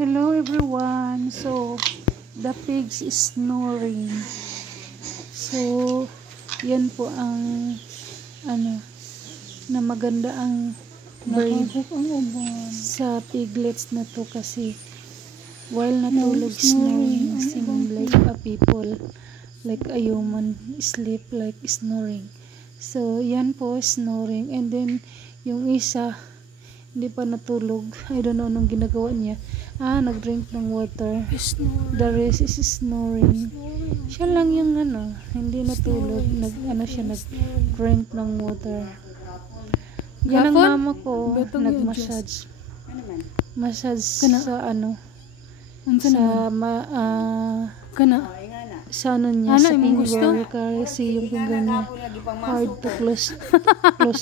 Hello everyone. So the pigs is snoring. So yan po ang na maganda ang breed sa piglets na to, kasi while natulog snoring seem like a people, like a human sleep like snoring. So yan po snoring, and then yung isa hindi pa natulog. I don't know anong ginagawa niya. Nag-drink ng water. The rest is snoring. Siya lang yung hindi natulog. Nag-drink ng water. Yan ang mama ko, nag-massage. Massage sa sa niya, sa finger, kasi yung finger niya hard to close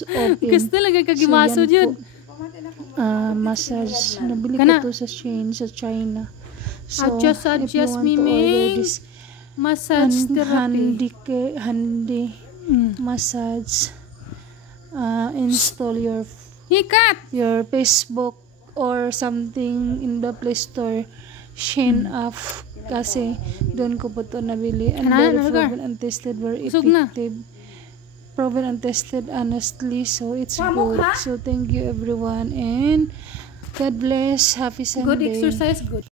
open. Gusto lang kagimaso yun. Massage. Nabili ko to sa China. So, if you want to order this massage therapy, handy massage, install your Facebook or something in the Play Store, Shein app, kasi doon ko po to nabili, and very proven and tested, very effective, proven and tested honestly, so it's good. So thank you everyone, and God bless. Happy Sunday. Good exercise, good.